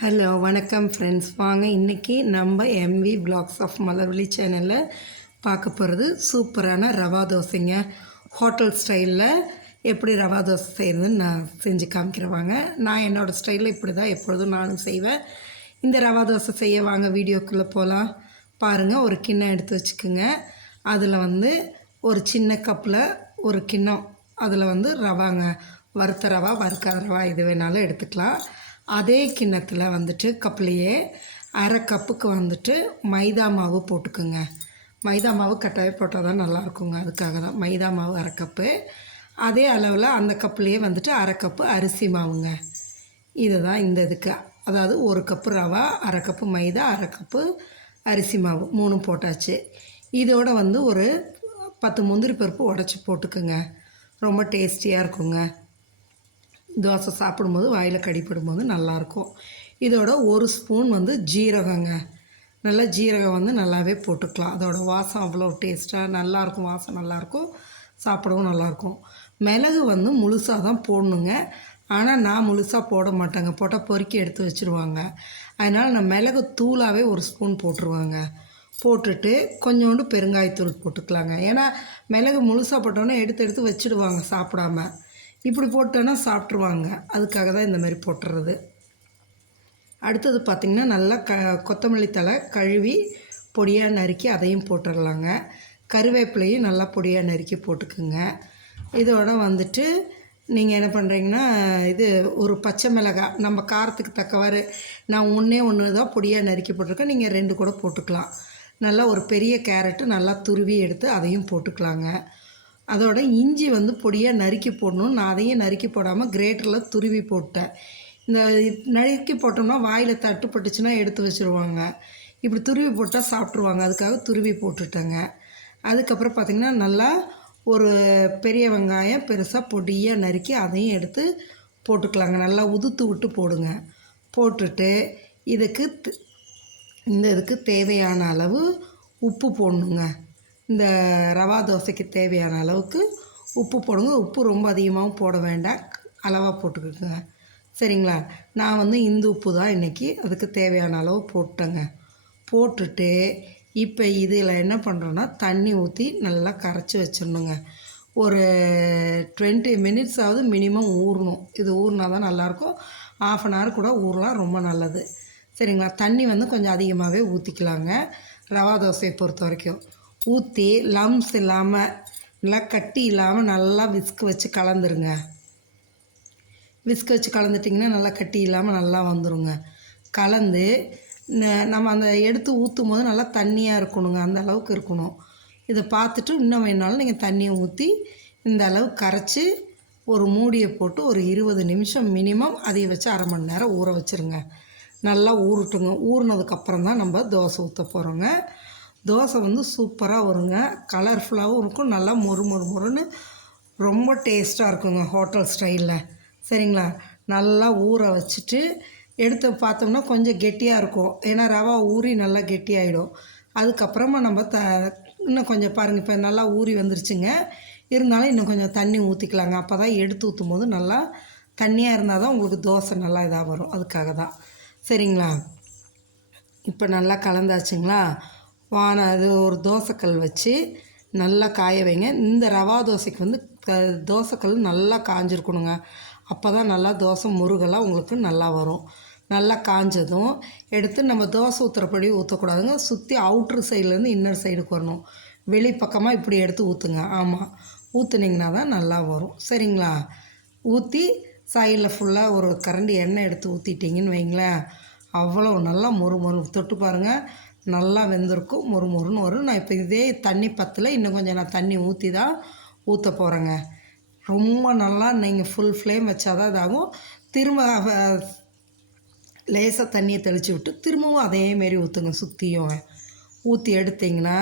Hello வணக்கம் friends வாங்க இன்றைக்கி நம்ம எம்வி பிளாக்ஸ் ஆஃப் மலர்வழி சேனலில் பார்க்க போகிறது சூப்பரான ரவா தோசைங்க. ஹோட்டல் ஸ்டைலில் எப்படி ரவா தோசை செய்கிறதுன்னு நான் செஞ்சு காமிக்கிறவாங்க நான் என்னோடய ஸ்டைலில் இப்படி தான் எப்பொழுதும் நானும் செய்வேன். இந்த ரவா தோசை செய்ய வாங்க வீடியோக்குள்ளே போகலாம் பாருங்கள் ஒரு கிண்ணம் எடுத்து வச்சுக்கோங்க. அதில் வந்து ஒரு சின்ன கப்பில் ஒரு கிண்ணம். அதில் வந்து ரவாங்க. வறுத்த ரவா வறுக்காத ரவா இது வேணாலும் எடுத்துக்கலாம். அதே கிண்ணத்தில் வந்துட்டு கப்லேயே அரை கப்புக்கு வந்துட்டு மைதா மாவு போட்டுக்குங்க. மைதா மாவு கட்டாயம் போட்டால் தான் நல்லாயிருக்குங்க. அதுக்காக தான் மைதா மாவு அரை கப்பு. அதே அளவில் அந்த கப்புலேயே வந்துட்டு அரை கப்பு அரிசி மாவுங்க. இதுதான் இந்த இதுக்கு. அதாவது ஒரு கப்பு ரவா அரை கப்பு மைதா அரை கப்பு அரிசி மாவு மூணும் போட்டாச்சு. இதோட வந்து ஒரு பத்து முந்திரி பருப்பு உடச்சி போட்டுக்குங்க. ரொம்ப டேஸ்டியாக இருக்குங்க. தோசை சாப்பிடும்போது வாயில் கடிப்படும் போது நல்லாயிருக்கும். இதோட ஒரு ஸ்பூன் வந்து ஜீரகங்க. நல்லா ஜீரகம் வந்து நல்லாவே போட்டுக்கலாம். அதோட வாசம் அவ்வளோ டேஸ்ட்டாக நல்லாயிருக்கும். வாசம் நல்லாயிருக்கும். சாப்பிடவும் நல்லாயிருக்கும். மிளகு வந்து முழுசாக தான் போடணுங்க. ஆனால் நான் முழுசாக போட மாட்டேங்க. போட்டால் பொறுக்கி எடுத்து வச்சுருவாங்க. அதனால் நான் மிளகு தூளாகவே ஒரு ஸ்பூன் போட்டுருவாங்க. போட்டுட்டு கொஞ்சோண்டு பெருங்காயத்தூள் போட்டுக்கலாங்க. ஏன்னா மிளகு முழுசாக போட்டோன்னே எடுத்து எடுத்து வச்சுடுவாங்க சாப்பிடாம. இப்படி போட்டோன்னா சாப்பிட்ருவாங்க. அதுக்காக தான் இந்த மாதிரி போட்டுறது. அடுத்தது பார்த்திங்கன்னா நல்லா க கொத்தமல்லி தழை கழுவி பொடியாக நறுக்கி அதையும் போட்டுடலாங்க. கருவேப்பிலையும் நல்லா பொடியாக நறுக்கி போட்டுக்குங்க. இதோட வந்துட்டு நீங்கள் என்ன பண்ணுறீங்கன்னா இது ஒரு பச்சை மிளகாய் நம்ம காரத்துக்கு தக்கவாறு நான் ஒன்றே ஒன்று தான் பொடியாக நறுக்கி போட்டிருக்கேன். நீங்கள் ரெண்டு கூட போட்டுக்கலாம். நல்லா ஒரு பெரிய கேரட்டு நல்லா துருவி எடுத்து அதையும் போட்டுக்கலாங்க. அதோட இஞ்சி வந்து பொடியாக நறுக்கி போடணும். நான் அதையும் நறுக்கி போடாமல் கிரேட்டரில் துருவி போட்டேன். இந்த நறுக்கி போட்டோம்னா வாயில் தட்டுப்பட்டுச்சுன்னா எடுத்து வச்சுருவாங்க. இப்படி துருவி போட்டால் சாப்பிட்ருவாங்க அதுக்காக துருவி போட்டுட்டேங்க. அதுக்கப்புறம் பார்த்திங்கன்னா நல்லா ஒரு பெரிய வெங்காயம் பெருசாக பொடியாக நறுக்கி அதையும் எடுத்து போட்டுக்கலாங்க. நல்லா உதுத்து விட்டு போடுங்க. போட்டுட்டு இதுக்கு இந்த இதுக்கு தேவையான அளவு உப்பு போடணுங்க. இந்த ரவா தோசைக்கு தேவையான அளவுக்கு உப்பு போடுங்க. உப்பு ரொம்ப அதிகமாகவும் போட வேண்டாம். அளவாக போட்டுக்கோங்க. சரிங்களா? நான் வந்து இந்து உப்பு தான் இன்றைக்கி அதுக்கு தேவையான அளவு போட்டேங்க. போட்டுட்டு இப்போ இதில் என்ன பண்ணுறோன்னா தண்ணி ஊற்றி நல்லா கரைச்சி வச்சிடணுங்க. ஒரு டுவெண்ட்டி மினிட்ஸ் மினிமம் ஊறணும். இது ஊறினா தான் நல்லாயிருக்கும். ஆஃப் அன் ஹவர் கூட ஊறலாம். ரொம்ப நல்லது. சரிங்களா? தண்ணி வந்து கொஞ்சம் அதிகமாகவே ஊற்றிக்கலாங்க. ரவா தோசையை பொறுத்த வரைக்கும். ஊற்றி லம்ஸ் இல்லாமல் நல்லா கட்டி இல்லாமல் நல்லா விஸ்க் வச்சு கலந்துருங்க. விஸ்க் வச்சு கலந்துட்டிங்கன்னா நல்லா கட்டி இல்லாமல் நல்லா வந்துடுங்க கலந்து நம்ம அந்த எடுத்து ஊற்றும் போது நல்லா தண்ணியாக இருக்கணுங்க. அந்த அளவுக்கு இருக்கணும். இதை பார்த்துட்டு இன்னும் வேணாலும் நீங்கள் தண்ணியை ஊற்றி இந்த அளவு கரைச்சி ஒரு மூடியை போட்டு ஒரு இருபது நிமிஷம் மினிமம் அதை வச்சு அரை மணி நேரம் ஊற வச்சுருங்க. நல்லா ஊறட்டுங்க. ஊறினதுக்கப்புறம் தான் நம்ம தோசை ஊற்ற போகிறோங்க தோசை வந்து சூப்பராக வருங்க. கலர்ஃபுல்லாகவும் இருக்கும். நல்லா மொறு மொறு மொறுன்னு ரொம்ப டேஸ்ட்டாக இருக்குங்க ஹோட்டல் ஸ்டைலில் சரிங்களா? நல்லா ஊற வச்சுட்டு எடுத்து பார்த்தோம்னா கொஞ்சம் கெட்டியாக இருக்கும். ஏன்னா ரவா ஊறி நல்லா கெட்டியாயிடும். அதுக்கப்புறமா நம்ம த இன்னும் கொஞ்சம் பாருங்கள் இப்போ நல்லா ஊறி வந்துருச்சுங்க. இருந்தாலும் இன்னும் கொஞ்சம் தண்ணி ஊற்றிக்கலாங்க அப்போ தான் எடுத்து ஊற்றும் போது நல்லா தண்ணியாக இருந்தால் தான் உங்களுக்கு தோசை நல்லா இதாக வரும். அதுக்காக தான். சரிங்களா? இப்போ நல்லா கலந்தாச்சுங்களா? வான அது ஒரு தோசைக்கல் வச்சு நல்லா காய வைங்க. இந்த ரவா தோசைக்கு வந்து க தோசைக்கல் நல்லா காஞ்சிருக்கணுங்க. அப்போ தான் நல்லா தோசை முருகலாக உங்களுக்கு நல்லா வரும். நல்லா காஞ்சதும் எடுத்து நம்ம தோசை ஊற்றுறப்படி ஊற்றக்கூடாதுங்க சுற்றி அவுட்ரு சைட்லேருந்து இன்னர் சைடுக்கு வரணும். வெளிப்பக்கமாக இப்படி எடுத்து ஊற்றுங்க ஆமாம் ஊற்றுனீங்கன்னா தான் நல்லா வரும். சரிங்களா? ஊற்றி சைடில் ஃபுல்லாக ஒரு கரண்டி எண்ணெய் எடுத்து ஊற்றிட்டிங்கன்னு வைங்களேன். அவ்வளோ நல்லா மொறு மொறு தொட்டு பாருங்கள் நல்லா வெந்திருக்கும். மொறு மொறுன்னு வரும். நான் இப்போ இதே தண்ணி பத்தில் இன்னும் கொஞ்சம் நான் தண்ணி ஊற்றி தான் ஊற்ற போகிறேங்க ரொம்ப நல்லா நீங்கள் ஃபுல் ஃப்ளேம் வச்சாதான் இதாகும். திரும்ப லேசாக தண்ணியை தெளித்து விட்டு திரும்பவும் அதேமாரி ஊற்றுங்க சுற்றியும் ஊற்றி எடுத்திங்கன்னா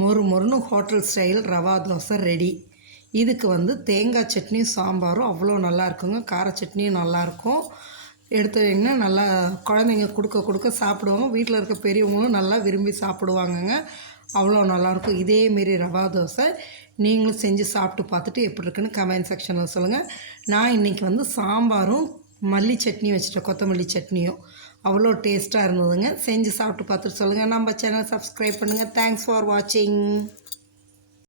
மொறு மொறுன்னு hotel style rava dosa ready. இதுக்கு வந்து தேங்காய் சட்னியும் சாம்பாரும் அவ்வளோ நல்லா இருக்குங்க. கார சட்னியும் நல்லாயிருக்கும் எடுத்து நல்லா குழந்தைங்க கொடுக்க கொடுக்க சாப்பிடுவாங்க. வீட்டில் இருக்க பெரியவங்களும் நல்லா விரும்பி சாப்பிடுவாங்கங்க. அவ்வளோ நல்லாயிருக்கும். இதேமாரி ரவா தோசை நீங்களும் செஞ்சு சாப்பிட்டு பார்த்துட்டு எப்படி இருக்குன்னு கமெண்ட் செக்ஷனில் சொல்லுங்கள் நான் இன்றைக்கி வந்து சாம்பாரும் மல்லி சட்னி வச்சுட்டேன். கொத்தமல்லி சட்னியும். அவ்வளோ டேஸ்ட்டாக இருந்ததுங்க. செஞ்சு சாப்பிட்டு பார்த்துட்டு சொல்லுங்கள் நம்ம சேனல் சப்ஸ்கிரைப் பண்ணுங்கள் தேங்க்ஸ் ஃபார் வாட்சிங்